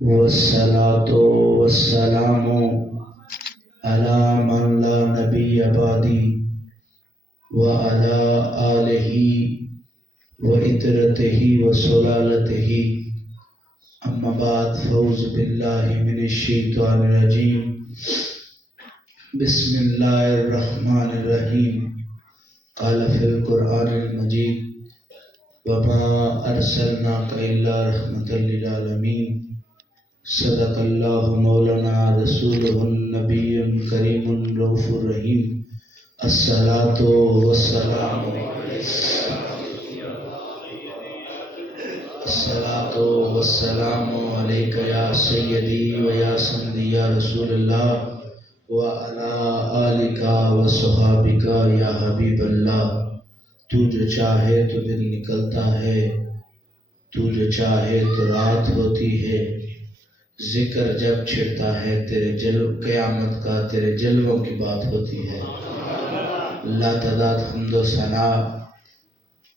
والصلاة والسلام على من لا نبي بعدي وعلى آله وإترته وسلالته أما بعد فأعوذ بالله من الشيطان الرجيم بسم الله الرحمن الرحيم قال في القرآن المجيد وما أرسلناك إلا رحمة للعالمين صدق الله مولانا رسوله النبي الكريم الرؤوف الرحيم الصلاة والسلام الصلاة والسلام عليك يا سيدي ويا سندي يا رسول الله وعلى آلك وصحابك یا حبیب اللہ۔ تو جو چاہے تو دن نکلتا ہے، تو جو چاہے تو رات ہوتی ہے، ذکر جب چھڑتا ہے تیرے جلو قیامت کا تیرے جلووں کی بات ہوتی ہے۔ لا تعداد حمد و ثنا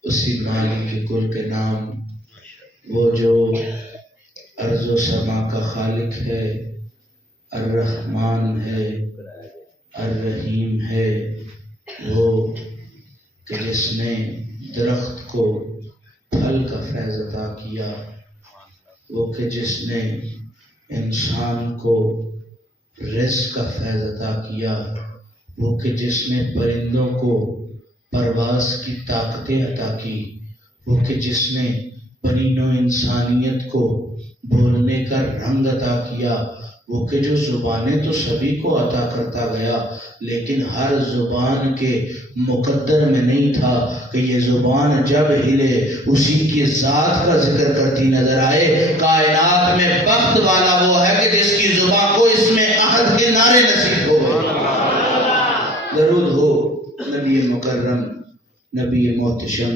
اسی مالک کے کل کے نام، وہ جو ارض و سما کا خالق ہے، الرحمن ہے، الرحیم ہے، وہ کہ جس نے درخت کو پھل کا فیض عطا کیا، وہ کہ جس نے انسان کو رزق کا فیض عطا کیا، وہ کہ جس نے پرندوں کو پرواز کی طاقتیں عطا کی، وہ کہ جس نے بنی نوع انسانیت کو بولنے کا رنگ عطا کیا، وہ کہ جو زبانیں تو سبھی کو عطا کرتا گیا لیکن ہر زبان کے مقدر میں نہیں تھا کہ یہ زبان جب ہلے اسی کی ذات کا ذکر کرتی نظر آئے۔ کائنات میں بخت والا وہ ہے کہ جس کی زبان کو اس میں عہد کے نعرے نصیب ہو۔ درود ہو نبی مکرم، نبی محتشم،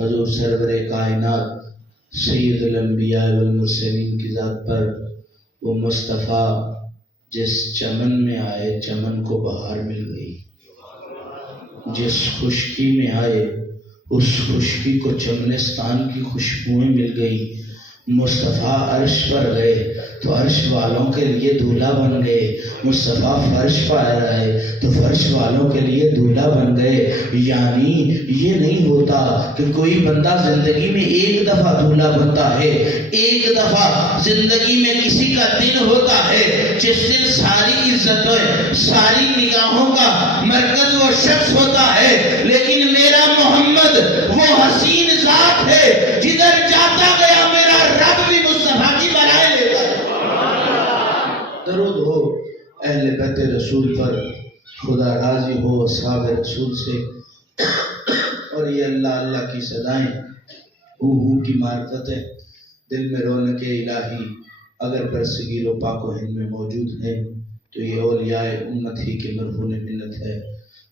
حضور سرور کائنات سید الانبیاء والمرسلین کی ذات پر، وہ مصطفیٰ جس چمن میں آئے چمن کو بہار مل گئی، جس خشکی میں آئے اس خشکی کو چمنستان کی خوشبوئیں مل گئی۔ مصطفیٰ عرش پر گئے تو عرش والوں کے لیے دولہا بن گئے، مصطفیٰ فرش پر آئے تو فرش والوں کے لیے دولہا بن گئے۔ یعنی یہ نہیں ہوتا کہ کوئی بندہ زندگی میں ایک دفعہ دولہا بنتا ہے، ایک دفعہ زندگی میں کسی کا دن ہوتا ہے جس دن ساری عزتیں ساری نگاہوں کا مرکز وہ شخص ہوتا ہے، لیکن میرا محمد وہ حسین ذات ہے جدھر جاتا گیا میرا رب بھی مصطفیٰ کی بلائے لیتا ہے۔ درود ہو اہل بیت رسول پر، خدا راضی ہو اصحاب رسول سے، اور یہ اللہ اللہ کی صدائیں ہو کی معرفتیں دل میں رونق الہی اگر برصغیر و پاک و ہند میں موجود ہے تو یہ اولیاء امت ہی کے مرہون منت ہے۔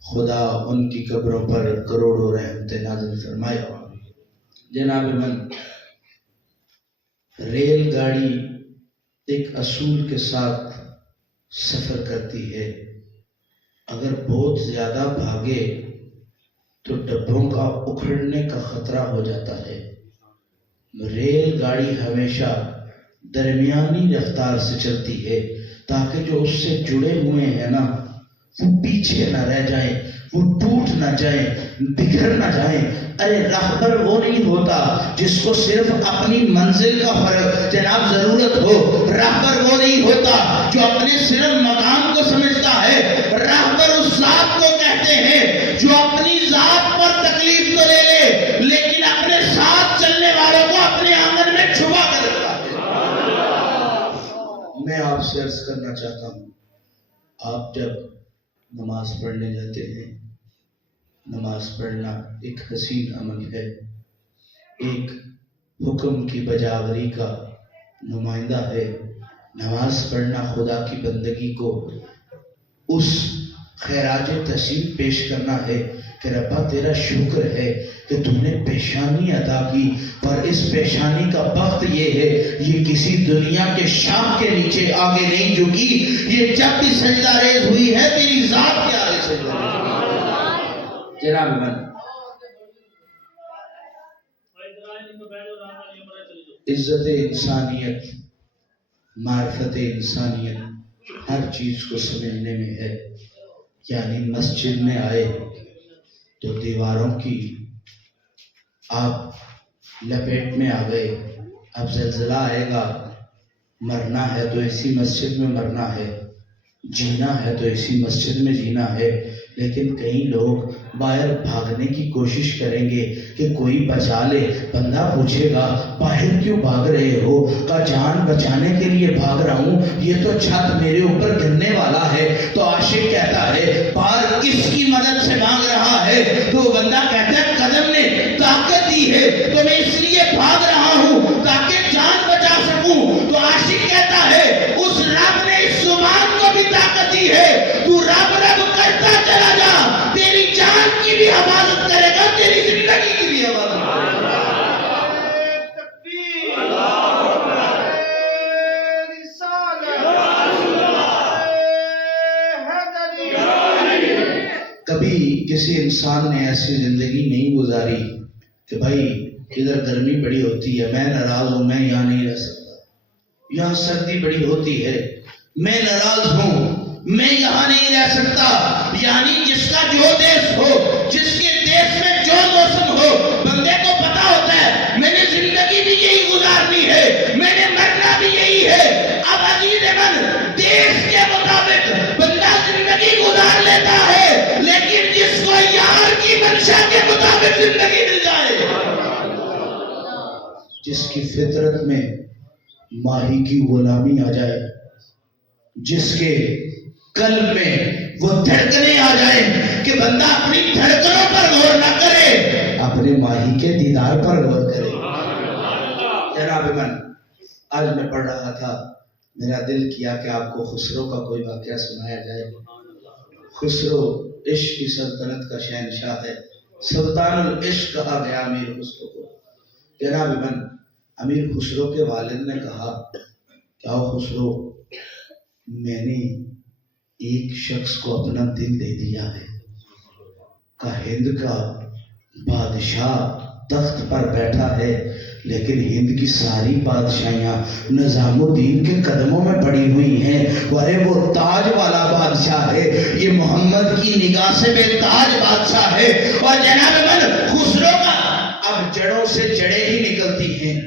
خدا ان کی قبروں پر کروڑوں رحمت نازل فرمائے۔ جناب من، ریل گاڑی ایک اصول کے ساتھ سفر کرتی ہے، اگر بہت زیادہ بھاگے تو ڈبوں کا اکھڑنے کا خطرہ ہو جاتا ہے۔ ریل گاڑی ہمیشہ درمیانی رفتار سے چلتی ہے تاکہ جو اس سے جڑے ہوئے ہیں نا وہ پیچھے نہ رہ جائیں، وہ ٹوٹ نہ جائیں، بکھر نہ جائیں۔ ارے راہبر وہ نہیں ہوتا جس کو صرف اپنی منزل کا فرق جناب ضرورت ہو، راہبر وہ نہیں ہوتا جو اپنے صرف مقام کو سمجھتا ہے، راہبر اس ذات کو کہتے ہیں جو اپنی ذات پر تکلیف تو لے لے لیکن اپنے ساتھ چلنے والوں کو اپنے آنگن میں چھپا کر رکھتا ہے۔ میں آپ سے عرض کرنا چاہتا ہوں، آپ جب نماز پڑھنے جاتے ہیں، نماز پڑھنا ایک حسین عمل ہے، ایک حکم کی بجاوری کا نمائندہ ہے۔ نماز پڑھنا خدا کی بندگی کو اس خراج تحسین پیش کرنا ہے کہ ربا تیرا شکر ہے کہ تو نے پیشانی عطا کی، پر اس پیشانی کا وقت یہ ہے یہ کسی دنیا کے شام کے نیچے آگے نہیں جھکی، یہ جب بھی سجدہ ریز ہوئی ہے تیری ذات کے آگے سجدہ ریز۔ جناب من، عزت انسانیت معرفت انسانیت ہر چیز کو سمجھنے میں ہے. یعنی مسجد میں آئے تو دیواروں کی آپ لپیٹ میں آ گئے. اب زلزلہ آئے گا، مرنا ہے تو اسی مسجد میں مرنا ہے، جینا ہے تو اسی مسجد میں جینا ہے. لیکن کئی لوگ باہر بھاگنے کی کوشش کریں گے کہ کوئی بچا لے. بندہ پوچھے گا باہر کیوں بھاگ رہے ہو؟ کا جان بچانے کے لیے بھاگ رہا ہوں، یہ تو چھت میرے اوپر گرنے والا ہے. تو عاشق کہتا ہے پار کس کی مدد سے مانگ رہا ہے؟ تو وہ بندہ کہتا ہے قدم نے طاقت دی ہے تو میں اس لیے بھاگ رہا ہوں تاکہ جان بچا سکوں. تو عاشق کہتا ہے اس رب نے اس زبان کو بھی طاقت دی ہے، تو رب رب کرتا چلا جا، تیری جان کی بھی حفاظت کرے گا، تیری زندگی کی بھی حفاظت کرے گا. کبھی کسی انسان نے ایسی زندگی نہیں گزاری کہ بھائی ادھر گرمی بڑی ہوتی ہے، میں ناراض ہوں، میں یہاں نہیں رہ سکتا. یہاں سردی بڑی ہوتی ہے، میں ناراض ہوں، میں یہاں نہیں رہ سکتا. یعنی جس کا جو دیش ہو، جس کے دیش میں جو موسم ہو، بندے کو پتا ہوتا ہے میں نے زندگی بھی یہی گزارنی ہے، میں نے مرنا بھی یہی ہے. اب عزیز من دیش کے مطابق بندہ زندگی گزار لیتا ہے، لیکن جس کو یار کی منشا کے مطابق زندگی مل جائے، جس کی فطرت میں ماہی کی غلامی آ جائے، جس کے قلب میں وہ دھڑکنے آ جائے کہ بندہ اپنی دھڑکنوں پر غور نہ کرے، اپنے ماہی کے دیدار پر غور کرے. جناب من آج میں پڑھ رہا تھا، میرا دل کیا کہ آپ کو خسرو کا کوئی واقعہ سنایا جائے. خسرو عشق کی سلطنت کا شہنشاہ ہے، سلطان العشق کہا گیا امیر خسرو کو. جناب من امیر خسرو کے والد نے کہا کیا خسرو، میں نے ایک شخص کو اپنا دل دے دیا ہے کہ ہند کا بادشاہ تخت پر بیٹھا ہے، لیکن ہند کی ساری بادشاہیاں نظام الدین کے قدموں میں پڑی ہوئی ہیں. ورے وہ تاج والا بادشاہ ہے، یہ محمد کی نگاہ سے بے تاج بادشاہ ہے. اور جناب من خسرو کا اب جڑوں سے جڑیں ہی نکلتی ہیں،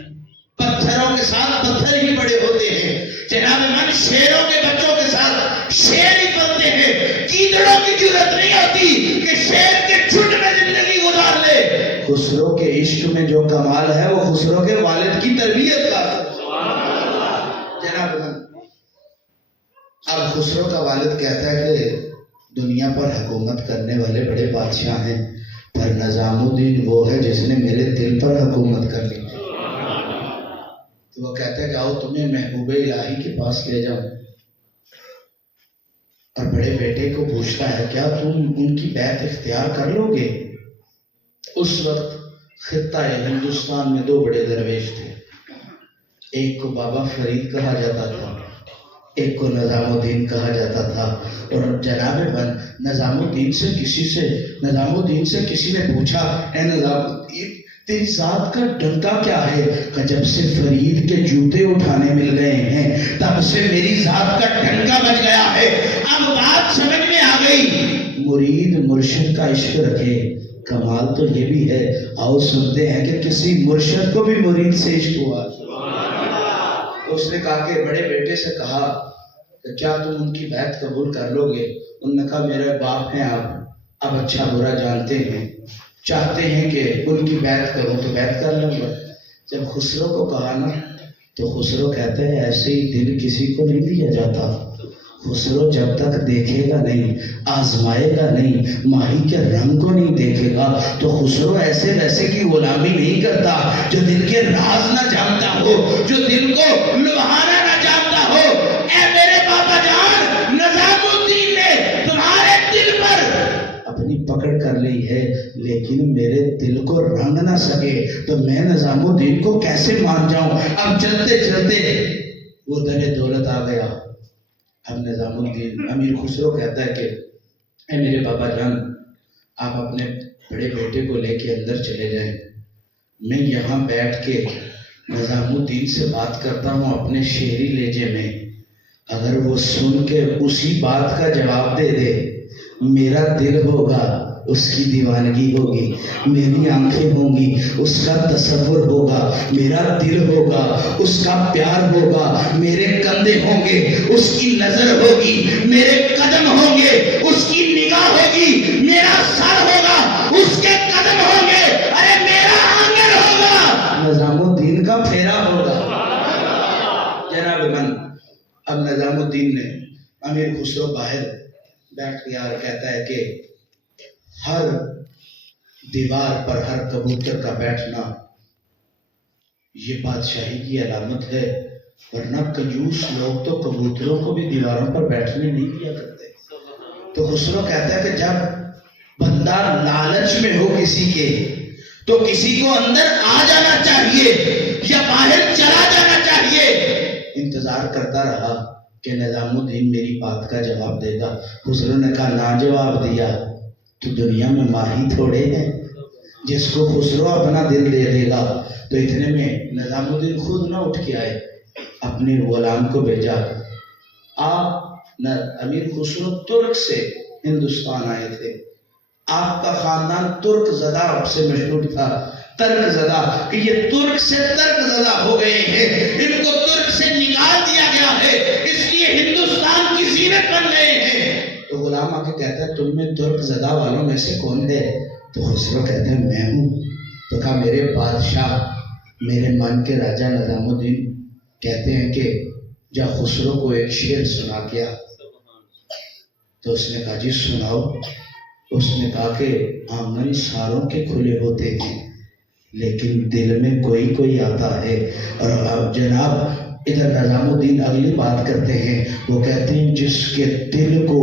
پتھروں کے ساتھ پتھر ہی بڑے ہوتے ہیں. جناب من شیروں کے بچوں کے ساتھ شیر ہی پلتے ہیں. گیدڑوں کی ضرورت نہیں ہوتی کہ شیر کے جھنڈ میں زندگی گزار لے. خسرو کے عشق میں جو کمال ہے وہ خسرو کے والد کی تربیت کا. جناب من اب خسرو کا والد کہتا ہے کہ دنیا پر حکومت کرنے والے بڑے بادشاہ ہیں، پر نظام الدین وہ ہے جس نے میرے دل پر حکومت کر لی. تو وہ کہتا ہے کہ آؤ تمہیں محبوب الہی کے پاس لے جاؤں. اور بڑے بیٹے کو پوچھتا ہے کیا تم ان کی بیعت اختیار کر لو گے؟ اس وقت خطہ ہندوستان میں دو بڑے درویش تھے، ایک کو بابا فرید کہا جاتا تھا، ایک کو نظام الدین کہا جاتا تھا. اور جناب من نظام الدین سے کسی نے پوچھا اے نظام الدین تیری ذات کا ڈنکا کیا ہے؟ کہ جب سے فرید کے جوتے اٹھانے مل گئے ہیں تب سے میری ذات کا ڈنکا بج گیا ہے. اب بات سمجھ میں آ گئی. مرید مرشد کا عشق رکھے، کمال تو یہ بھی ہے. آؤ سنتے ہیں کہ کسی مرشد کو بھی مرید سے عشق ہوا. اس نے کہا کہ بڑے بیٹے سے کہا کہ کیا تم ان کی بیعت قبول کر لو گے؟ انہوں نے کہا میرے باپ ہیں آپ، اب اچھا برا جانتے ہیں، چاہتے ہیں کہ ان کی بیعت کرو تو بیعت کر لوں گا. جب خسرو کو کہا نا تو خسرو کہتے ہیں ایسے ہی دل کسی کو نہیں دیا جاتا. خسرو جب تک دیکھے گا نہیں، آزمائے گا نہیں، ماہی کے رنگ کو نہیں دیکھے گا تو خسرو ایسے ویسے کی غلامی نہیں کرتا. جو دل کے راز نہ جانتا ہو، جو دل کو لبھانا نہ جانتا ہو. اے میرے بابا جان، نظام الدین نے تمہارے دل پر اپنی پکڑ کر لی ہے، لیکن میرے دل کو رنگ نہ سکے تو میں نظام الدین کو کیسے مان جاؤں. اب چلتے چلتے وہ در دولت آ گیا. اب نظام الدین امیر خسرو کہتا ہے کہ اے میرے بابا جان، آپ اپنے بڑے بیٹے کو لے کے اندر چلے جائیں، میں یہاں بیٹھ کے نظام الدین سے بات کرتا ہوں اپنے شعری لہجے میں، اگر وہ سن کے اسی بات کا جواب دے دے، میرا دل ہوگا اس کی دیوانگی ہوگی، میری آنکھیں ہوں گی اس کا تصور ہوگا، میرا دل ہوگا اس کا پیار ہوگا، میرے کندھے ہوں گے اس کی نظر ہوگی، میرے قدم ہوں گے اس کی نگاہ ہوگی، میرا سر ہوگا اس کے قدم ہوں گے، ارے میرا آنگن ہوگا نظام الدین کا پھیرا ہوگا۔ جناب من، اب نظام الدین نے امیر خسرو باہر بیٹھ گیا اور کہتا ہے کہ ہر دیوار پر ہر کبوتر کا بیٹھنا یہ بادشاہی کی علامت ہے، ورنہ کنجوس لوگ تو کبوتروں کو بھی دیواروں پر بیٹھنے نہیں دیا کرتے۔ تو خسرو کہتا ہے کہ جب بندہ لالچ میں ہو کسی کے تو کسی کو اندر آ جانا چاہیے یا باہر چلا جانا چاہیے۔ انتظار کرتا رہا کہ نظام الدین میری بات کا جواب دے گا۔ خسرو نے کہا نہ جواب دیا تو دنیا میں ماہی تھوڑے ہیں جس کو خسرو اپنا دل دے دے گا۔ تو اتنے میں نظام الدین خود نہ اٹھ کے آئے، اپنے غلام کو بھیجا۔ آپ امیر خسرو ترک سے ہندوستان آئے تھے، آپ کا خاندان ترک زدہ سے مشہور تھا، ترک زدہ، کہ یہ ترک سے ترک زدہ ہو گئے ہیں، ان کو ترک سے نکال دیا گیا ہے، اس لیے ہندوستان کی زینت بن گئے ہیں۔ تو غلام آ کے کہتا ہے تم میں ترک زدہ والوں میں سے کون ہے؟ تو خسرو کہتے ہیں میں ہوں۔ تو کہا میرے بادشاہ، میرے من کے راجہ نظام الدین کہتے ہیں کہ جا خسرو کو ایک شعر سنا کیا۔ تو اس نے کہا جی سناؤ۔ اس نے کہا کہ آنگن ساروں کے کھلے ہوتے ہیں لیکن دل میں کوئی کوئی آتا ہے۔ اور اب جناب ادھر نظام الدین اگلی بات کرتے ہیں، وہ کہتے ہیں جس کے دل کو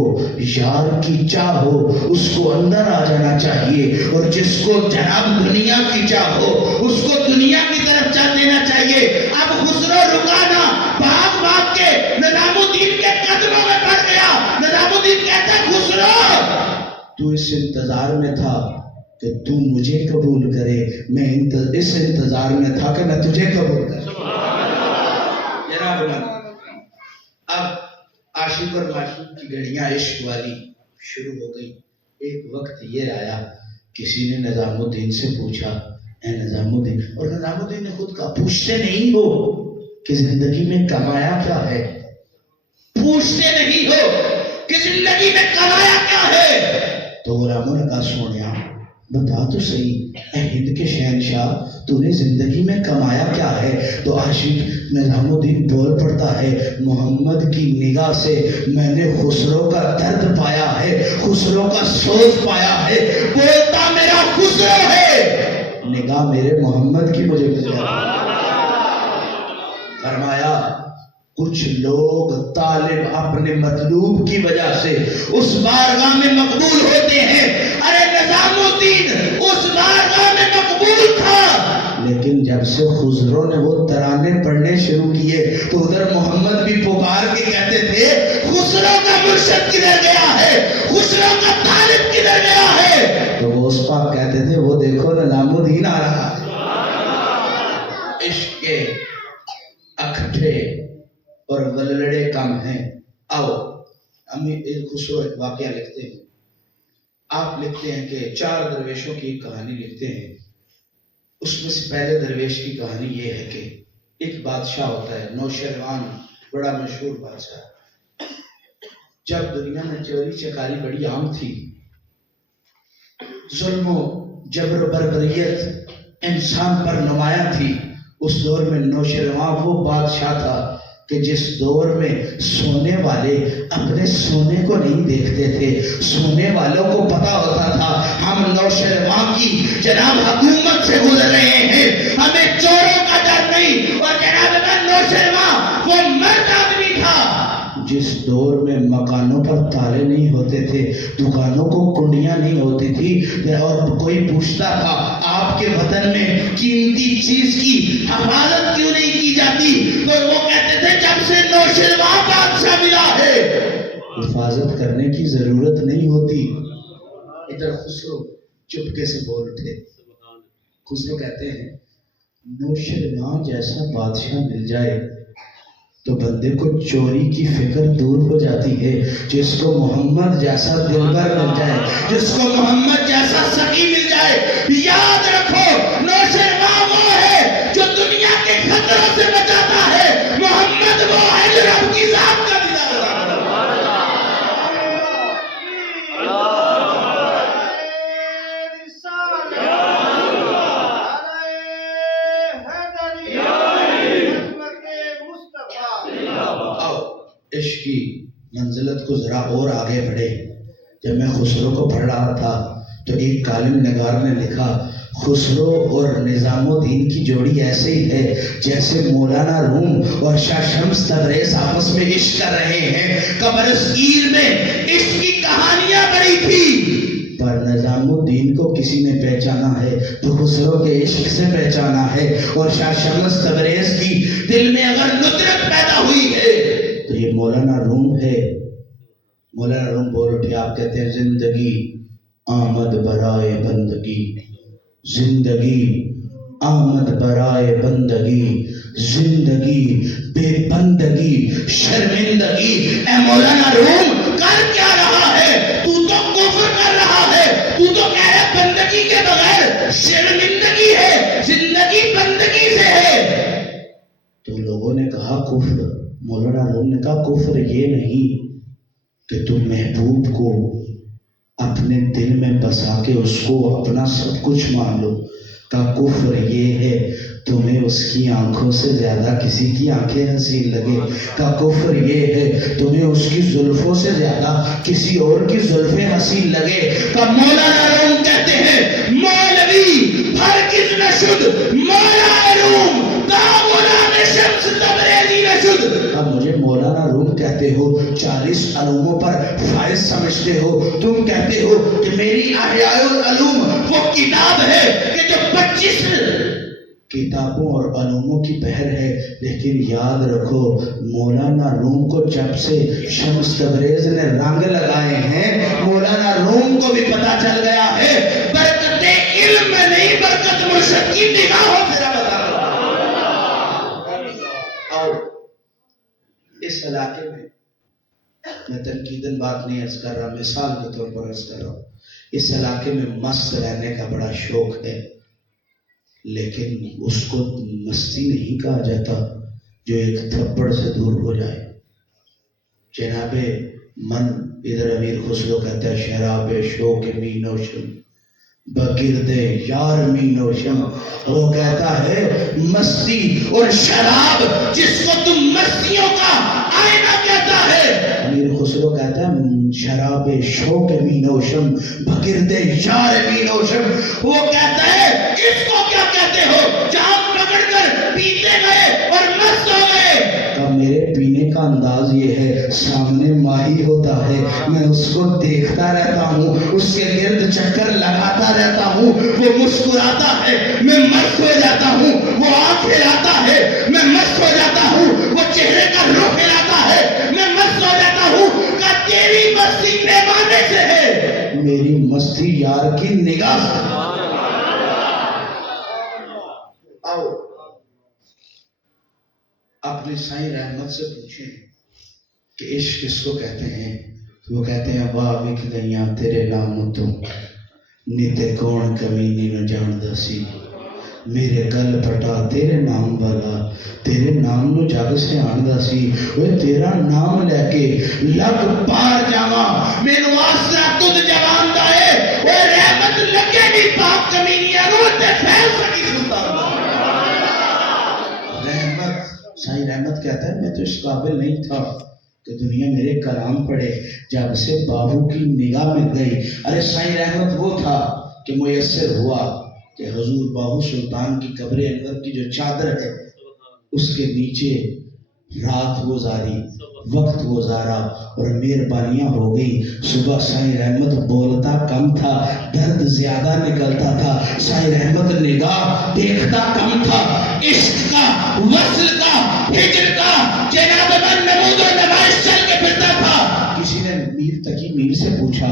یار کی چاہ ہو اس کو اندر آ جانا چاہیے، اور جس کو جناب دنیا کی چاہ ہو اس کو دنیا کی طرف چل دینا چاہیے۔ اب خسرو رکا نہ، بھاگ بھاگ کے نظام الدین کے قدموں میں پڑ گیا۔ نظام الدین کہتا ہے خسرو تو اس انتظار میں تھا کہ تو مجھے قبول کرے، میں اس انتظار میں تھا کہ میں تجھے قبول کروں۔ اب عاشق اور معشوق کی گھڑیاں عشق والی شروع ہو گئی۔ ایک وقت یہ آیا کسی نے نظام الدین سے پوچھا اے نظام الدین، اور نظام الدین نے خود کہا پوچھتے نہیں ہو کہ زندگی میں کمایا کیا ہے، پوچھتے نہیں ہو کہ زندگی میں کمایا کیا ہے۔ تو غلاموں نے کہا سونیا بتا تو صحیح اے ہند کے شہنشاہ، تو نے زندگی میں کمایا کیا ہے؟ تو عاشق نظام الدین بول پڑتا ہے محمد کی نگاہ سے میں نے خسرو کا درد پایا ہے، خسرو کا سوز پایا ہے، بولتا میرا خسرو ہے، نگاہ میرے محمد کی مجھے مل جائے۔ فرمایا کچھ لوگ طالب اپنے مطلوب کی وجہ سے اس بارگاہ میں مقبول ہوتے ہیں، ارے نظام الدین اس بارگاہ میں مقبول تھا، لیکن جب سے خسرو نے وہ ترانے پڑھنے شروع کیے تو ادھر محمد بھی پکار کے کہتے تھے خسرو کا مرشد کدھر گیا ہے، خسرو کا طالب کدھر گیا ہے؟ تو وہ اس پاک کہتے تھے وہ دیکھو نظام الدین آ رہا ہے۔ عشق کے اکھٹے اور ولڑے کم ہیں۔ آؤ امیر خسرو ایک واقعہ لکھتے ہیں، آپ لکھتے ہیں کہ 4 درویشوں کی کہانی لکھتے ہیں۔ اس میں سے پہلے درویش کی کہانی یہ ہے کہ ایک بادشاہ ہوتا ہے نوشیروان، بڑا مشہور بادشاہ۔ جب دنیا میں چوری چکاری بڑی عام تھی، ظلم و جبر و بربریت انسان پر نمایاں تھی، اس دور میں نوشیروان وہ بادشاہ تھا کہ جس دور میں سونے والے اپنے سونے کو نہیں دیکھتے تھے، سونے والوں کو پتا ہوتا تھا ہم نوشیروان کی جناب حکومت سے گزر رہے ہیں، ہمیں چوروں کا ڈر نہیں۔ اور جناب نوشیروان وہ مرد آدمی تھا جس دور میں مکانوں پر تالے نہیں ہوتے تھے، دکانوں کو کنڈیاں نہیں ہوتی تھی، اور کوئی پوچھتا تھا آپ کے وطن میں قیمتی چیز کی حفاظت کیوں نہیں کی جاتی، تو وہ کہتے تھے جب سے نوشیروان بادشاہ ملا ہے حفاظت کرنے کی ضرورت نہیں ہوتی۔ ادھر خسرو چپکے سے بول اٹھے۔ خسرو کہتے ہیں نوشرما جیسا بادشاہ مل جائے تو بندے کو چوری کی فکر دور ہو جاتی ہے. جس کو محمد جیسا دلبر مل جائے، جس کو محمد جیسا سخی مل جائے، یاد رکھو نوشرما وہ ہے جو دنیا کے خطروں سے بچاتا ہے. محمد وہ ہے جو رب کی ذات کا دیدار عطا کرتا ہے. عشق کی منزلت کو ذرا اور آگے بڑھے. جب میں خسرو کو پڑھ رہا تھا تو ایک کالم نگار نے لکھا خسرو اور نظام الدین کی جوڑی ایسے ہی ہے جیسے مولانا روم اور شاہ شمس تبریز آپس میں عشق کر رہے ہیں. قبرصگیر میں عشق کی کہانیاں بڑی تھی، پر نظام الدین کو کسی نے پہچانا ہے تو خسرو کے عشق سے پہچانا ہے. اور شاہ شمس تبریز کی دل میں اگر ندرت پیدا ہوئی ہے تو یہ مولانا روم ہے. مولانا روم بول اٹھے، آپ کہتے ہیں زندگی آمد برائے بندگی، زندگی آمد برائے بندگی، زندگی بے بندگی شرمندگی. اے مولانا روم کر کیا رہا ہے؟ تو کفر کر رہا ہے. تو کہہ رہا ہے بندگی کے بغیر شرمندگی ہے، زندگی بندگی سے ہے. تو لوگوں نے کہا کفر. مولانا روم نے کہا کفر یہ نہیں کہ تم محبوب کو اپنے دل میں بسا کے اس کو اپنا سب کچھ مان لو. کہا کفر یہ ہے تمہیں اس کی آنکھوں سے زیادہ کسی کی آنکھیں حسین لگے. کہا کفر یہ ہے تمہیں اس کی زلفوں سے زیادہ کسی اور کی زلفیں حسین لگے. کہا مولانا روم کہتے ہیں مولوی ہرگز نہ شد مولا روم تا غلام شمس تبریزی نہ شد. اب مجھے مولانا روم کہتے ہو، 40 علوموں پر فائز سمجھتے ہو. تم کہتے ہو کہ میری احیاء العلوم وہ کتاب ہے کہ جو 25 کتابوں اور علوموں کی بحر ہے. لیکن یاد رکھو مولانا روم کو جب سے شمس تبریز نے رنگ لگائے ہیں، مولانا روم کو بھی پتا چل گیا ہے برکت علم میں نہیں، برکت مرشد کی نگاہوں سے بتا رہا. آؤ اس علاقے میں تنقیدن بات نہیں عرض کر رہا، مثال کے طور پر عرض کر رہا ہوں. اس علاقے میں مست رہنے کا بڑا شوق ہے، لیکن اس کو مستی نہیں کہا جاتا جو ایک تھپڑ سے دور ہو جائے. جناب من ادھر امیر خسرو کہتا ہے شراب شوق می نوشم بگرد یار می نوشم. وہ کہتا ہے مستی اور شراب جس کو تم مستیوں کا آئینہ کہتا ہے، امیر خسرو کہتا ہے شراب شوق می نوشم بگرد یار می نوشم. وہ کہتا ہے اس کو کیا کہتے ہو جام پکڑ کر پیتے گئے اور مست ہو گئے. میرے پینے کا انداز یہ ہے سامنے ماہی ہوتا ہے، میں اس کو دیکھتا رہتا ہوں، اس کے گرد چکر لگاتا رہتا ہوں، وہ مسکراتا ہے میں مست ہو جاتا ہوں، وہ آنکھ ہلاتا ہے میں مست ہو جاتا ہوں، وہ چہرے کا رخ ہلاتا ہے میں مست ہو جاتا ہوں. کہ تیری مستی پیمانے سے ہے، میری مستی یار کی نگاہ سے. آؤ اپنے سائیں رحمت سے پوچھیں کہ عشق کس کو کہتے ہیں. وہ کہتے ہیں واہ وکھ گئیاں تیرے نام تو نیتے کون کمینی نہ جاندہ سی، میرے گل پٹا تیرے نام والا تیرے نام نو جگ سے آندہ سی. وہ تیرا نام لے کے لگ پار جاواں مینوں آسرا تجھ جوان دا ہے. وہ رحمت لگے گی پاک کمینیاں نو تے فیض سکی سلطان. سائیں رحمت کہتا ہے میں تو اس قابل نہیں تھا کہ دنیا میرے کلام پڑھے، جب سے بابو کی نگاہ مل گئی. ارے سائیں رحمت وہ تھا کہ میسر ہوا کہ حضور باہو سلطان کی قبر انور کی جو چادر ہے اس کے نیچے رات گزاری، وقت گزارا اور مہربانیاں ہو گئی. صبح سائیں رحمت بولتا کم تھا، درد زیادہ نکلتا تھا. سائیں رحمت نگاہ دیکھتا کم تھا. عشق کا، وصل کا، ہجر کا جناب من نمود و نمائش چل کے پھرتا تھا. کسی نے میر تقی میر سے پوچھا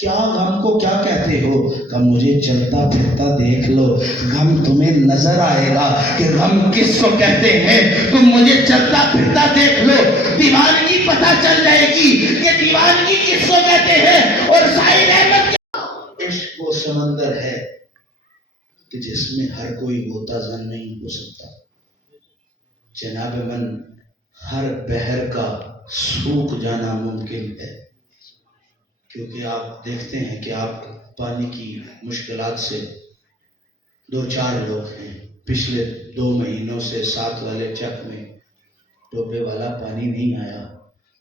کیا غم کو کیا کہتے ہو؟ کہ مجھے چلتا پھرتا دیکھ لو، غم تمہیں نظر آئے گا کہ غم کس کو کہتے ہیں۔ تم مجھے چلتا پھرتا دیکھ لو، دیوانگی پتہ چل جائے گی کہ دیوانگی کس کو کہتے ہیں۔ اور سعید احمد کے عشق وہ سمندر ہے کہ جس میں ہر کوئی غوطہ زن نہیں ہو سکتا۔ جناب من ہر بحر کا سوکھ جانا ممکن ہے، کیونکہ آپ دیکھتے ہیں کہ آپ پانی کی مشکلات سے دو چار لوگ ہیں۔ پچھلے 2 مہینوں سے 7 والے چک میں ٹوپے والا پانی نہیں آیا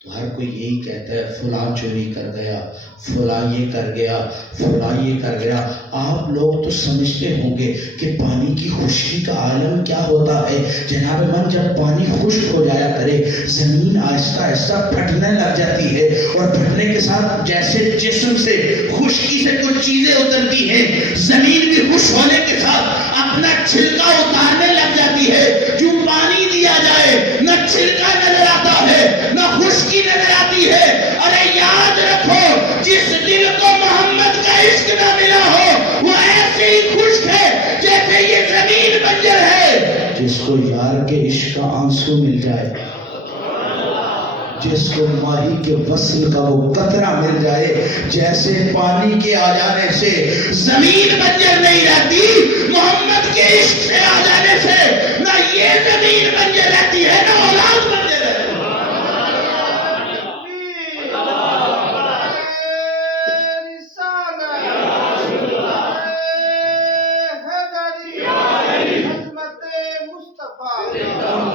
تو ہر کوئی یہی کہتا ہے فلاں چوری کر گیا، فلاں یہ کر گیا، فلاں یہ کر گیا۔ آپ لوگ تو سمجھتے ہوں گے کہ پانی کی خشکی کا عالم کیا ہوتا ہے۔ جناب من جب پانی خشک ہو جایا کرے، زمین آہستہ آہستہ پھٹنے لگ جاتی ہے، اور پھٹنے کے ساتھ جیسے جسم سے خشکی سے کچھ چیزیں اترتی ہیں، زمین بھی خشک ہونے کے ساتھ اپنا چھلکا اتارنے لگ جاتی ہے۔ جو پانی دیا جائے نہ چھلکا نظر آتا ہے نہ خشکی نظر آتی ہے۔ ارے یاد رکھو، جس دل کو محمد کا عشق نہ ملا ہو وہ ایسے ہی خشک ہے جیسے یہ زمین بنجر ہے۔ جس کو یار کے عشق کا آنسو مل جائے، جس کو ماہی کے وصل کا وہ قطرہ مل جائے، جیسے پانی کے آ جانے سے زمین بنجر نہیں رہتی، محمد کے عشق سے آ جانے سے نہ یہ زمین بنجر رہتی ہے نہ اولاد بنجر رہتی ہے۔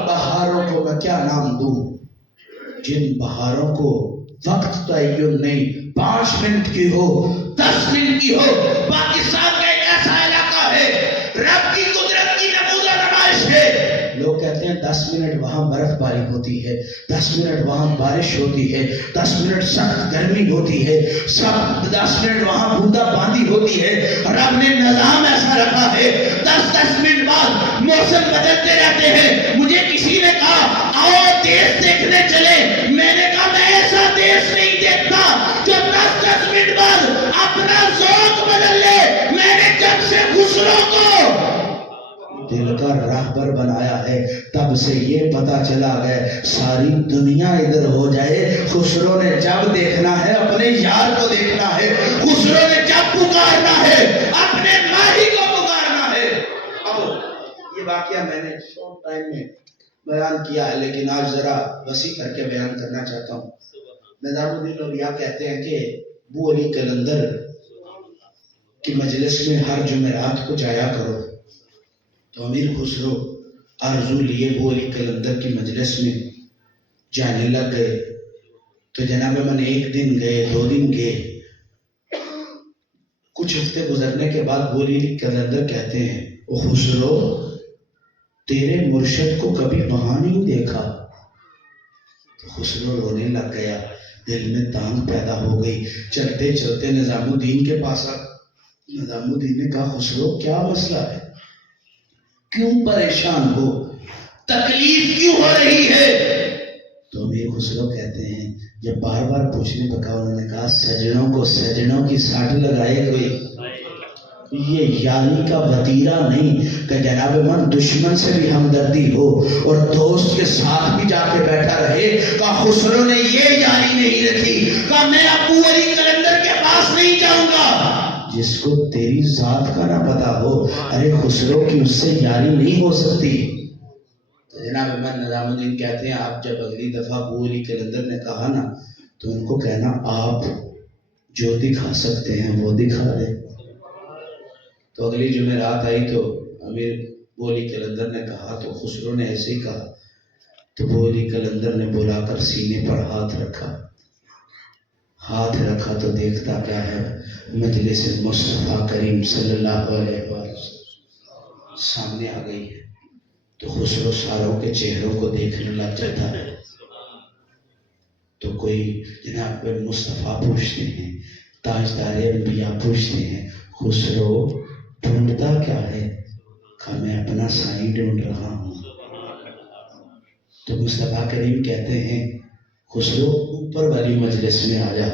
بہاروں کو میں کیا نام دوں، جن بہاروں کو وقت تعین نہیں، 5 منٹ کی ہو 10 منٹ کی ہو۔ پاکستان کا ایک ایسا علاقہ ہے، رب کی قدرت کی نمودہ نمائش ہے۔ لوگ کہتے ہیں 10 منٹ وہاں برف باری ہوتی ہے، 10 منٹ وہاں بارش ہوتی ہے، 10 منٹ سخت گرمی ہوتی ہے، 10 منٹ وہاں بوندا باندی ہوتی ہے۔ رب نے نظام ایسا رکھا ہے، 10 منٹ بعد موسم بدلتے رہتے ہیں۔ مجھے کسی نے کہا آؤ دیش دیکھنے چلے، میں نے کہا میں ایسا دیش نہیں دیکھتا جو 10 منٹ بعد اپنا ذوق بدل لے۔ میں نے جب سے خسرو کو دل کا راہبر بنایا ہے، تب سے یہ پتا چلا گیا ساری دنیا ادھر ہو جائے، خسرو نے جب دیکھنا ہے اپنے یار کو دیکھنا ہے، خسرو نے جب پکارنا ہے اپنے ماہی کو پکارنا ہے۔ اب یہ واقعہ میں نے شارٹ ٹائم میں بیان کیا ہے، لیکن آج ذرا وسیع کر کے بیان کرنا چاہتا ہوں۔ نظام الدین اولیاء کہتے ہیں کہ ابو علی قلندر کی مجلس میں ہر جمعرات کو جایا کرو، تو امیر خسرو آرزو لیے ابو علی قلندر کی مجلس میں جانے لگ گئے۔ تو جناب من 1 دن گئے، 2 دن گئے، کچھ ہفتے گزرنے کے بعد ابو علی قلندر کہتے ہیں او خسرو، تیرے مرشد کو کبھی وہاں نہیں دیکھا۔ تو خسرو رونے لگ گیا، دل میں تانگ پیدا ہو گئی۔ چلتے چلتے نظام الدین کے پاس آ، نظام الدین نے کہا خسرو کیا مسئلہ ہے، کیوں پریشان ہو، تکلیف کیوں ہو رہی ہے؟ تو امیر خسرو کہتے ہیں جب بار بار پوچھنے پکا، انہوں نے کہا سجنوں کو سجنوں کی ساٹھ لگائے کوئی، یہ یاری کا وتیرہ نہیں کہ جناب من دشمن سے بھی ہمدردی ہو اور دوست کے ساتھ بھی جا کے بیٹھا رہے۔ کہ خسرو نے یہ یاری نہیں رکھی کہ میں ابو علی قلندر کے پاس نہیں جاؤں گا جس کو تیری ذات کا نہ پتا ہو۔ ارے خسرو کی اس سے یاری نہیں ہو سکتی۔ تو جناب من نظام الدین کہتے ہیں آپ جب اگلی دفعہ ابو علی قلندر نے کہا نا تو ان کو کہنا آپ جو دکھا سکتے ہیں وہ دکھا دیں۔ تو اگلی جمعرات آئی تو امیر ابو علی قلندر نے کہا تو خسرو نے ایسے ہی کہا، تو ابو علی قلندر نے بلا کر سینے پر ہاتھ رکھا تو دیکھتا کیا ہے، مجلس مصطفیٰ کریم صلی اللہ علیہ وسلم سامنے آ گئی ہے۔ تو خسرو ساروں کے چہروں کو دیکھنے لگ جاتا ہے، تو کوئی جناب مصطفیٰ پوچھتے ہیں، تاجدار انبیاء پوچھتے ہیں خسرو ڈھونڈتا کیا ہے؟ کہ میں اپنا سائیں ڈھونڈ رہا ہوں۔ تو مصطفیٰ کریم کہتے ہیں خسرو اوپر والی مجلس میں آ جا۔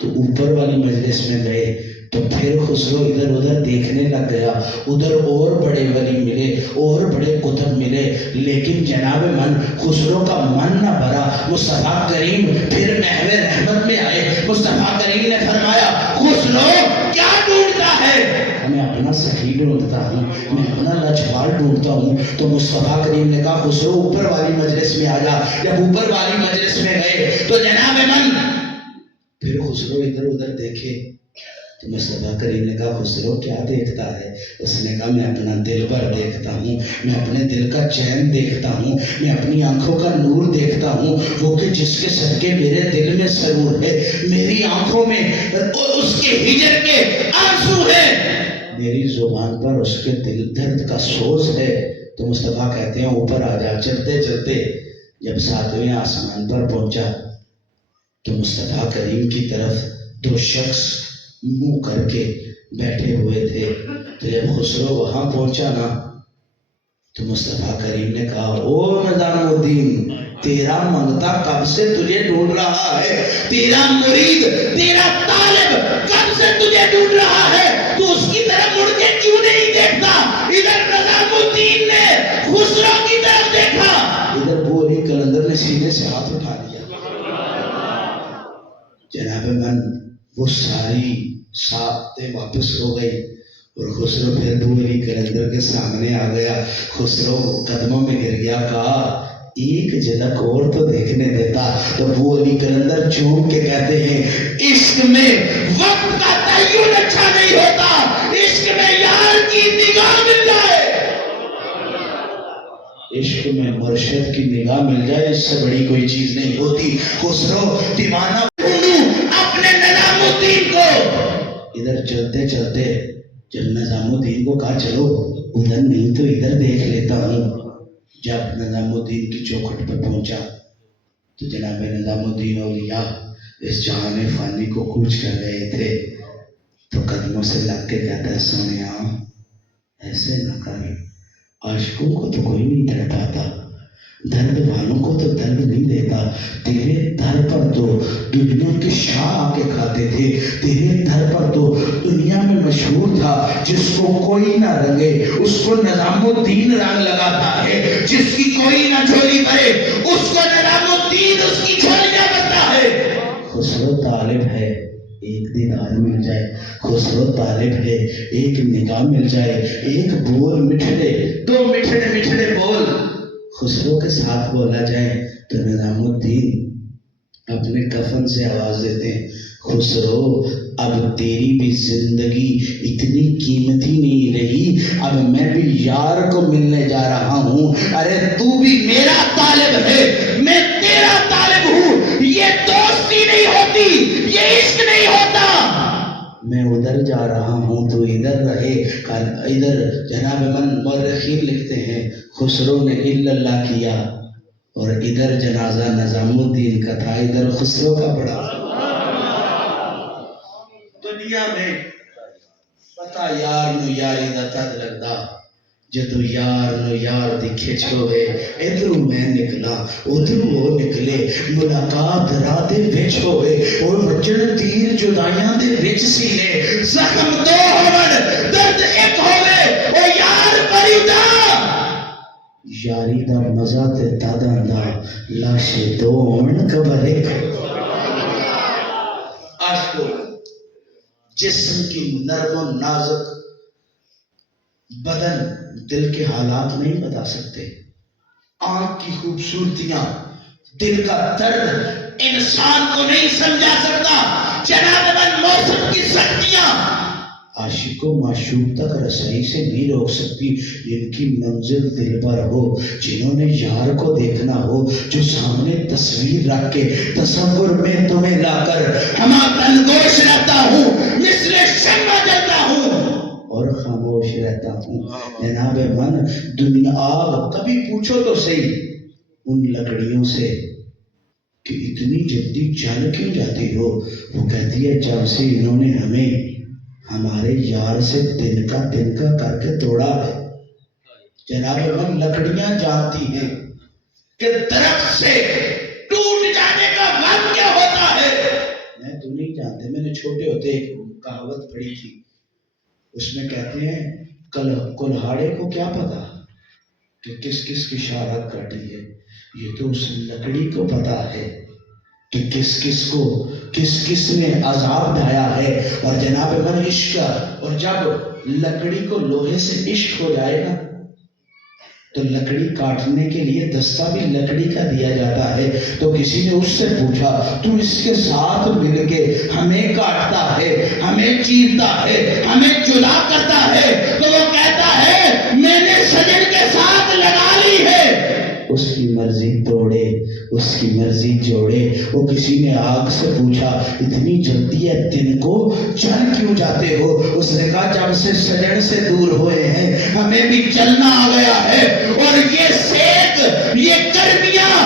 تو اوپر والی مجلس میں گئے تو پھر خسرو ادھر ادھر دیکھنے لگ گیا، ادھر اور بڑے ولی ملے اور بڑے قطب ملے، لیکن جناب من خسرو کا من نہ بھرا۔ مصطفیٰ کریم پھر محو رحمت میں آئے، مصطفیٰ کریم نے فرمایا خسرو کیا ڈھونڈتا ہے؟ میں اپنا صحیح ڈھونڈتا ہوں، میں اپنا لجپال ڈھونڈتا ہوں۔ تو مصطفیٰ کریم نے کہا خسرو اوپر والی مجلس میں آ جا۔ جب اوپر والی مجلس میں گئے تو جناب من پھر خسرو ادھر ادھر دیکھے تو مصطفیٰ کریم نے کہا خسرو کیا دیکھتا ہے؟ اس نے کہا میں اپنا دل بھر دیکھتا ہوں، میں اپنے دل کا چین دیکھتا ہوں، میں اپنی آنکھوں کا نور دیکھتا ہوں، وہ کہ جس کے صدقے میرے دل میں سرور ہے، میری آنکھوں میں اس کے ہجر کے آنسو ہے، میری زبان پر اس کے دل درد کا سوز ہے۔ تو مصطفیٰ کہتے ہیں اوپر آ جا۔ چلتے چلتے جب 7ویں آسمان پر پہنچا تو مصطفیٰ کریم کی طرف 2 شخص منہ کر کے بیٹھے ہوئے تھے۔ تو جب خسرو وہاں پہنچا نا تو مصطفیٰ کریم نے کہا او نظام الدین، تیرا منگتا کب سے تجھے ڈھونڈ رہا ہے، تیرا مرید، تیرا طالب کب سے تجھے ڈھونڈ رہا ہے، تو اس کی طرف مڑ کے کیوں نہیں دیکھتا؟ ادھر نظام الدین نے خسرو کی طرف دیکھا، ادھر ابو علی کلندر نے سینے سے ہاتھ اٹھا لیا۔ جناب من وہ ساری ساتیں واپس ہو گئی اور خسرو پھر ابو علی کلندر کے سامنے آ گیا۔ خسرو قدموں میں گر گیا، کہا ایک جھلک اور تو دیکھنے دیتا۔ تو ابو علی کلندر چوم کے کہتے ہیں عشق میں وقت کا تعین اچھا نہیں ہوتا، عشق میں یار کی نگاہ مل جائے، عشق میں مرشد کی نگاہ مل جائے، اس سے بڑی کوئی چیز نہیں ہوتی۔ خسرو دیوانہ اپنے نظام الدین کو ادھر چلتے چلتے جب نظام الدین کو کہا چلو ادھر نہیں تو ادھر دیکھ لیتا ہوں۔ جب نظام الدین کی چوکھٹ پر پہنچا تو جناب نظام الدین اولیاء اس جہان فانی کو کوچ کر گئے تھے، تو قدموں سے لگ کے کہتا ہے سونیا ایسے نہ کر، عاشقوں کو تو کوئی نہیں تڑپاتا، درد والوں کو تو درد نہیں دیتا، تیرے در پر تو دنیا کے شاہ آ کے کھاتے تھے، تیرے در پر تو دنیا میں مشہور تھا جس کو کوئی نہ رنگے اس کو نظام الدین رنگ لگاتا ہے، جس کی کوئی نہ جھولی بھرے اس کو نظام الدین اس کی جھولیاں بھرتا ہے۔ خسرو طالب ہے ایک دیدار مل جائے، خسرو طالب ہے ایک نگاہ مل جائے، ایک بول مٹھڑے 2 مٹھڑے مٹھڑے بول خسرو کے ساتھ بولا جائے تو نظام الدین اپنے کفن سے آواز دیتے ہیں خسرو اب تیری بھی زندگی اتنی قیمتی نہیں رہی، اب میں بھی یار کو ملنے جا رہا ہوں، ارے تو بھی میرا طالب ہے میں تیرا طالب ہوں، یہ دوستی نہیں ہوتی، یہ عشق نہیں ہوتا، میں ادھر جا رہا ہوں تو ادھر رہے۔ ادھر جناب من مورخین لکھتے ہیں خسرو نے الا اللہ کیا اور ادھر جنازہ نظام الدین کا تھا، ادھر خسرو کا پڑا۔ دنیا میں پتا یار نو یاری دا تد لگدا جدو یار نو یار دی کھچ ہوئے، ادھروں میں نکلا ادھروں وہ نکلے، ملاقات راہ دے وچ ہوئے اور وجن تیر جدائیاں دے وچ سینے، زخم 2 ہون درد 1 ہوئے، او یار پریدا یاری دا مزہ تے تادا دا لاشے 2 ہون قبر 1۔ عاشقو جسم کی نرم و نازک بدن دل کے حالات نہیں بتا سکتے، آنکھ کی خوبصورتیاں دل کا درد انسان کو نہیں سمجھا سکتا، جناب من موسم کی سختیاں عاشق و معشوق تک رسائی سے نہیں روک سکتی، جن کی منزل دل پر ہو، جنہوں نے یار کو دیکھنا ہو، جو سامنے تصویر رکھ کے تصور میں تمہیں لا کر ہما تنگوش رہتا ہوں، مثل شمع جلتا ہوں اور خاموش رہتا ہوں۔ جناب من دنیا آگ کبھی پوچھو تو صحیح ان لکڑیوں سے کہ اتنی جلدی جل کیوں جاتی ہو، وہ کہتی ہے جب سے انہوں نے ہمیں ہمارے یار سے دن کا کر کے توڑا ہے۔ جناب من لکڑیاں جانتی ہیں کہ درخت سے ٹوٹ جانے کا غم کیا ہوتا ہے، میں تو نہیں جانتے، چھوٹے ہوتے ایک کہاوت پڑھی تھی، اس میں کہتے ہیں کلہاڑے کو کیا پتا کہ کس کس کی شہادت کاٹی ہے، یہ تو اس لکڑی کو پتا ہے کہ کس کس نے عذاب ڈھایا ہے۔ اور جناب من عشق کا، اور جب لکڑی کو لوہے سے عشق ہو جائے گا تو لکڑی کاٹنے کے لیے دستہ بھی لکڑی کا دیا جاتا ہے۔ تو کسی نے اس سے پوچھا تو اس کے ساتھ مل کے ہمیں کاٹتا ہے، ہمیں چیرتا ہے، ہمیں جدا کرتا ہے، تو وہ کہتا ہے میں نے سجن کے ساتھ لگا لی ہے۔ اس کی مرضی توڑے، اس کی مرضی جوڑے۔ وہ کسی نے آگ سے پوچھا اتنی جلدی ہے دن کو جل کیوں جاتے ہو؟ اس نے کہا جب سے سجن سے دور ہوئے ہیں ہمیں بھی جلنا آ گیا ہے، اور یہ سیک، یہ گرمیاں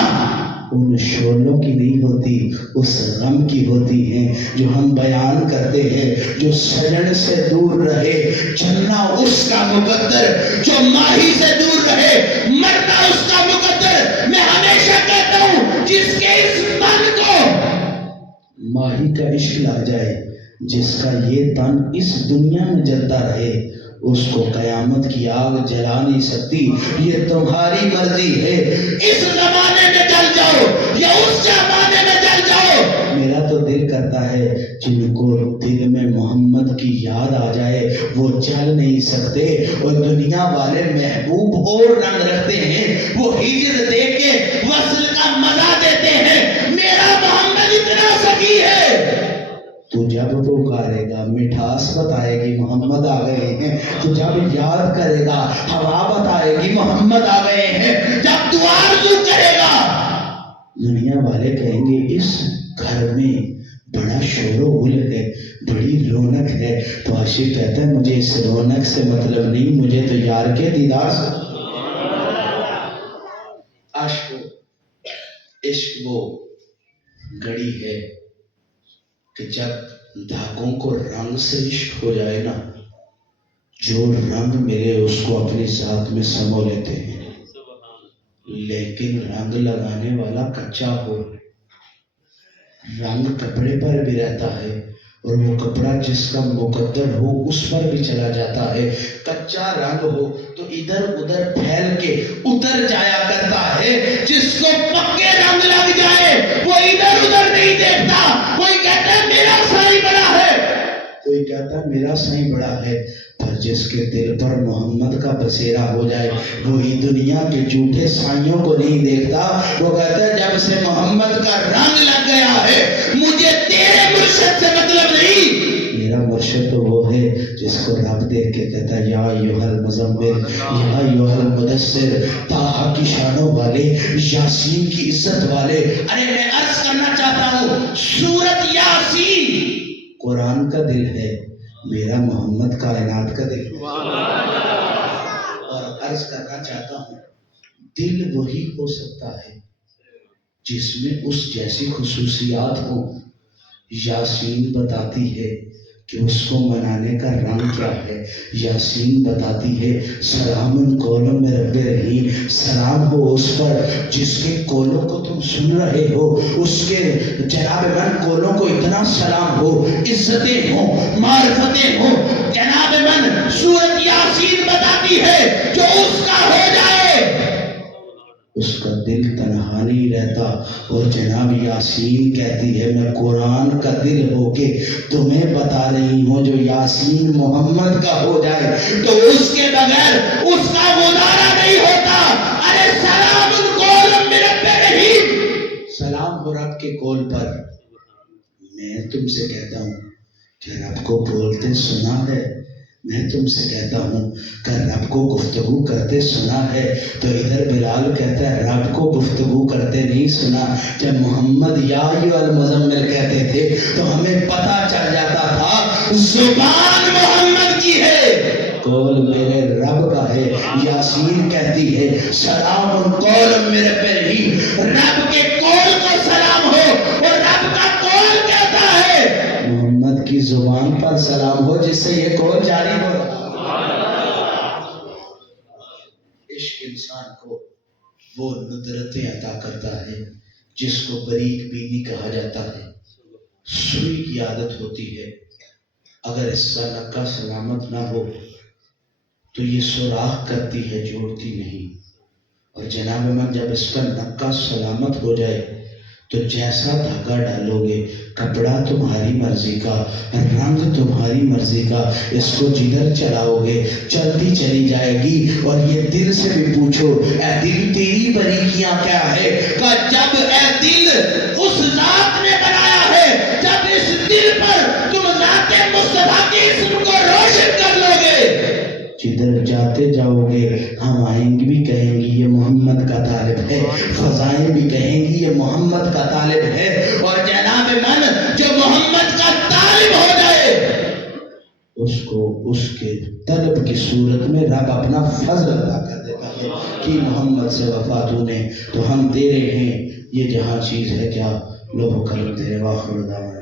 ان شعلوں کی نہیں ہوتی، اس غم کی ہوتی ہیں جو ہم بیان کرتے ہیں۔ جو سجن سے دور رہے جلنا اس کا مقدر، جو ماہی سے دور رہے مرنا اس کا مقدر۔ میں ہمیشہ کہتا ہوں جس کے اس من کو ماہی کا عشق لگ جائے، جس کا یہ تن اس دنیا میں جلتا رہے، اس کو قیامت کی آگ جلا نہیں سکتی۔ یہ تمہاری مرضی ہے، اس زمانے میں جل جاؤ یا اس زمانے میں جل جاؤ۔ میرا تو دل کرتا ہے جن کو دل میں محمد کی یاد آ جائے وہ جل نہیں سکتے۔ اور دنیا والے محبوب اور رنگ رکھتے ہیں، وہ ہجر دے کے وصل کا مزہ دیتے ہیں۔ میرا محمد اتنا سخی ہے، تو جب پکارے گا مٹھاس بتائے گی محمد آ گئے ہیں، تو جب یاد کرے گا ہوا بتائے گی محمد آ گئے ہیں، جب دعا آرزو کرے گا دنیا والے کہیں گے اس گھر میں بڑا شور و غل ہے، بڑی رونق ہے۔ تو عاشق کہتا ہے مجھے اس رونق سے مطلب نہیں، مجھے تو یار کے دیدار سے۔ عشق وہ گھڑی ہے کہ جب دھاگوں کو رنگ سے عشق ہو جائے نا، جو رنگ ملے اس کو اپنی ذات میں سمو لیتے ہیں۔ لیکن رنگ لگانے والا کچا ہو، رنگ کپڑے پر بھی رہتا ہے اور وہ کپڑا جس کا مقدر ہو اس پر بھی چلا جاتا ہے۔ کچا رنگ ہو تو ادھر ادھر پھیل کے اتر جایا کرتا ہے، جس کو پکے رنگ لگ جائے وہ ادھر ادھر نہیں دیکھتا۔ کوئی کہتا ہے میرا سائیں بڑا ہے، کوئی کہتا ہے میرا سائیں بڑا ہے، پر جس کے دل پر محمد کا بسیرا ہو جائے وہی دنیا کے جھوٹے سائیوں کو نہیں دیکھتا۔ وہ کہتا ہے جب سے محمد کا رنگ لگ گیا ہے مجھے تیرے مرشد سے مطلب نہیں، میرا مرشد تو وہ ہے جس کو رب دیکھ کے کہتا ہے یا ایھا المزمل یا ایھا المدثر، طٰہٰ کی شانوں والے، یاسین کی عزت والے۔ ارے میں عرض کرنا چاہتا ہوں سورت یاسین قرآن کا دل ہے، میرا محمد کائنات کا دل ہے۔ اور عرض کرنا چاہتا ہوں دل وہی ہو سکتا ہے جس میں اس جیسی خصوصیات ہوں۔ یاسین بتاتی ہے کہ اس کو منانے کا رنگ کیا ہے۔ یاسین بتاتی ہے سلام قولا من رب رحیم، سلام ہو اس پر جس کے قولوں کو تم سن رہے ہو، اس کے جناب من قولوں کو اتنا سلام ہو، عزتیں ہوں، معرفتیں ہوں۔ جناب من سورت یاسین بتاتی ہے جو اس کا ہو جائے اس کا دل تنہا نہیں رہتا۔ اور جناب یاسین کہتی ہے میں قرآن کا دل ہو کے تمہیں بتا رہی ہوں جو یاسین محمد کا ہو جائے تو اس کے بغیر اس کا گزارا نہیں ہوتا۔ ارے سلام قولا من رب رحیم، سلام ہو رب کے قول پر۔ میں تم سے کہتا ہوں کہ رب کو بولتے سنا ہے، میں تم سے کہتا ہوں کہ رب کو گفتگو کرتے سنا ہے۔ تو ادھر بلال کہتا ہے رب کو گفتگو کرتے نہیں سنا۔ جب محمد یا ایھا المزمل کہتے تھے تو ہمیں پتہ چل جاتا تھا زبان محمد کی ہے، قول میرے رب کا ہے۔ یاسین کہتی ہے سلام قولا من رب رحیم، رب کے قول کو سلام ہو، اور رب کا قول کہتا ہے محمد کی زبان پر سلام ہو جس سے یہ قول جاری ہو رہا۔ عشق انسان کو وہ ندرتیں عطا کرتا ہے جس کو بریک بینی کہا جاتا ہے۔ سوئی کی عادت ہوتی ہے، اگر اس کا نکا سلامت نہ ہو تو یہ سوراخ کرتی ہے، جوڑتی نہیں۔ اور جناب من جب اس کا نکا سلامت ہو جائے تو جیسا دھاگا ڈالو گے، کپڑا تمہاری مرضی کا، رنگ تمہاری مرضی کا، اس کو جدھر چلاؤ گے چلتی چلی جائے گی۔ اور یہ دل سے بھی پوچھو، اے دل تیری باریکیاں کیا ہے؟ کہ جب اے دل اس ذات نے بنایا ہے، جب اس دل پر تم ذات مصطفیٰ کے اسم کو روشن کر لو گے، جدھر جاتے جاؤ گے ہوائیں بھی کہیں گی یہ محمد کا طالب ہے، فضائیں بھی کہیں گی یہ محمد کا طالب ہے۔ اور جناب من جو محمد کا طالب ہو جائے اس کو اس کے طلب کی صورت میں رب اپنا فضل عطا کر دیتا ہے کہ محمد سے وفا تو نے تو ہم تیرے ہیں، یہ جہاں چیز ہے کیا لوہ قلم تیرے۔ واخر دعوانا